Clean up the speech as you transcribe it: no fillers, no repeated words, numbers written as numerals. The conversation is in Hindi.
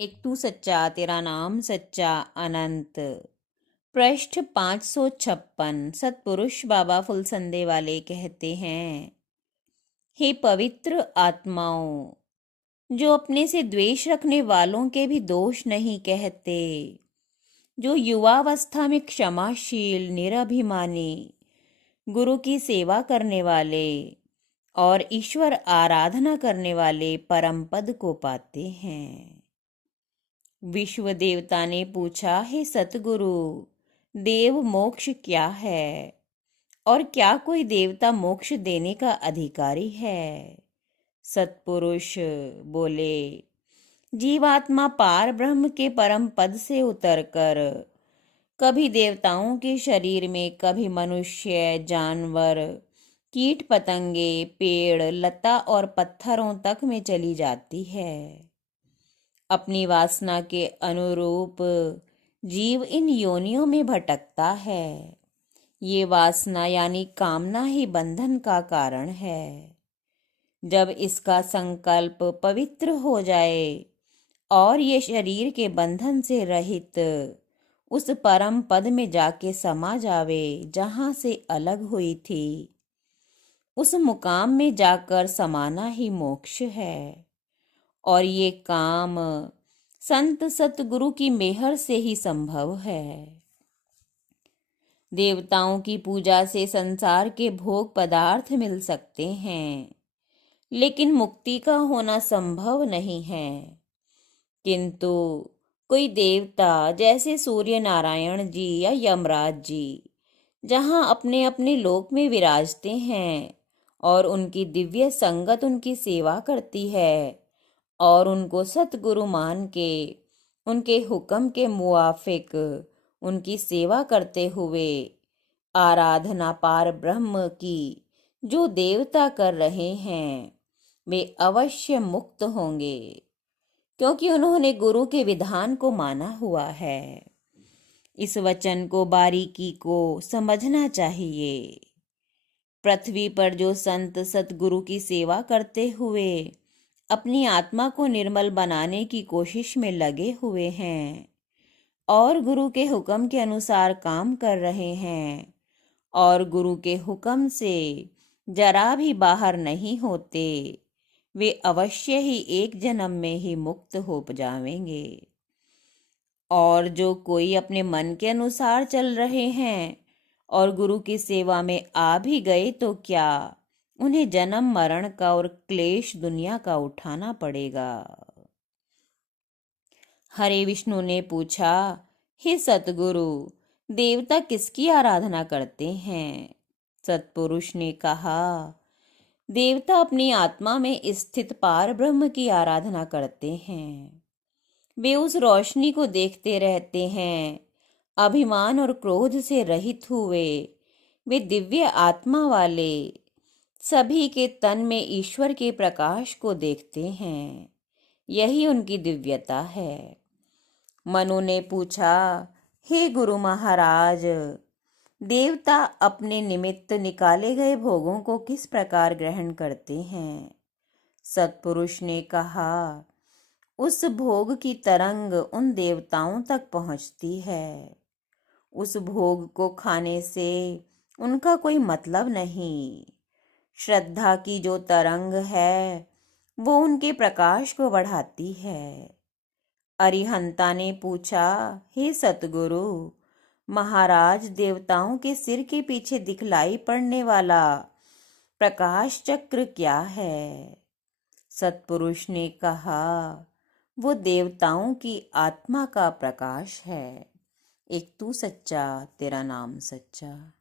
एक तू सच्चा तेरा नाम सच्चा अनंत। पृष्ठ 556। सतपुरुष बाबा फुलसंदे वाले कहते हैं, हे पवित्र आत्माओं, जो अपने से द्वेष रखने वालों के भी दोष नहीं कहते, जो युवावस्था में क्षमाशील, निरभिमानी, गुरु की सेवा करने वाले और ईश्वर आराधना करने वाले परम पद को पाते हैं। विश्व देवता ने पूछा, हे सतगुरु, देव मोक्ष क्या है और क्या कोई देवता मोक्ष देने का अधिकारी है? सतपुरुष बोले, जीवात्मा पार ब्रह्म के परम पद से उतरकर कभी देवताओं के शरीर में, कभी मनुष्य, जानवर, कीट पतंगे, पेड़, लता और पत्थरों तक में चली जाती है। अपनी वासना के अनुरूप जीव इन योनियों में भटकता है। ये वासना यानी कामना ही बंधन का कारण है। जब इसका संकल्प पवित्र हो जाए और ये शरीर के बंधन से रहित उस परम पद में जाके समा जावे जहां से अलग हुई थी, उस मुकाम में जाकर समाना ही मोक्ष है। और ये काम संत सतगुरु की मेहर से ही संभव है। देवताओं की पूजा से संसार के भोग पदार्थ मिल सकते हैं, लेकिन मुक्ति का होना संभव नहीं है। किंतु कोई देवता जैसे सूर्य नारायण जी या यमराज जी जहां अपने अपने लोक में विराजते हैं और उनकी दिव्य संगत उनकी सेवा करती है और उनको सतगुरु मान के उनके हुक्म के मुआफिक उनकी सेवा करते हुए आराधना पार ब्रह्म की जो देवता कर रहे हैं, वे अवश्य मुक्त होंगे, क्योंकि उन्होंने गुरु के विधान को माना हुआ है। इस वचन को बारीकी को समझना चाहिए। पृथ्वी पर जो संत सतगुरु की सेवा करते हुए अपनी आत्मा को निर्मल बनाने की कोशिश में लगे हुए हैं और गुरु के हुक्म के अनुसार काम कर रहे हैं और गुरु के हुक्म से जरा भी बाहर नहीं होते, वे अवश्य ही एक जन्म में ही मुक्त हो जावेंगे। और जो कोई अपने मन के अनुसार चल रहे हैं और गुरु की सेवा में आ भी गए तो क्या, उन्हें जन्म मरण का और क्लेश दुनिया का उठाना पड़ेगा। हरे विष्णु ने पूछा, हे सतगुरु, देवता किसकी आराधना करते हैं? सतपुरुष ने कहा, देवता अपनी आत्मा में स्थित पार ब्रह्म की आराधना करते हैं। वे उस रोशनी को देखते रहते हैं। अभिमान और क्रोध से रहित हुए वे दिव्य आत्मा वाले सभी के तन में ईश्वर के प्रकाश को देखते हैं। यही उनकी दिव्यता है। मनु ने पूछा, हे गुरु महाराज, देवता अपने निमित्त निकाले गए भोगों को किस प्रकार ग्रहण करते हैं? सतपुरुष ने कहा, उस भोग की तरंग उन देवताओं तक पहुंचती है। उस भोग को खाने से उनका कोई मतलब नहीं। श्रद्धा की जो तरंग है वो उनके प्रकाश को बढ़ाती है। अरिहंता ने पूछा, हे सतगुरु महाराज, देवताओं के सिर के पीछे दिखलाई पड़ने वाला प्रकाश चक्र क्या है? सतपुरुष ने कहा, वो देवताओं की आत्मा का प्रकाश है। एक तू सच्चा तेरा नाम सच्चा।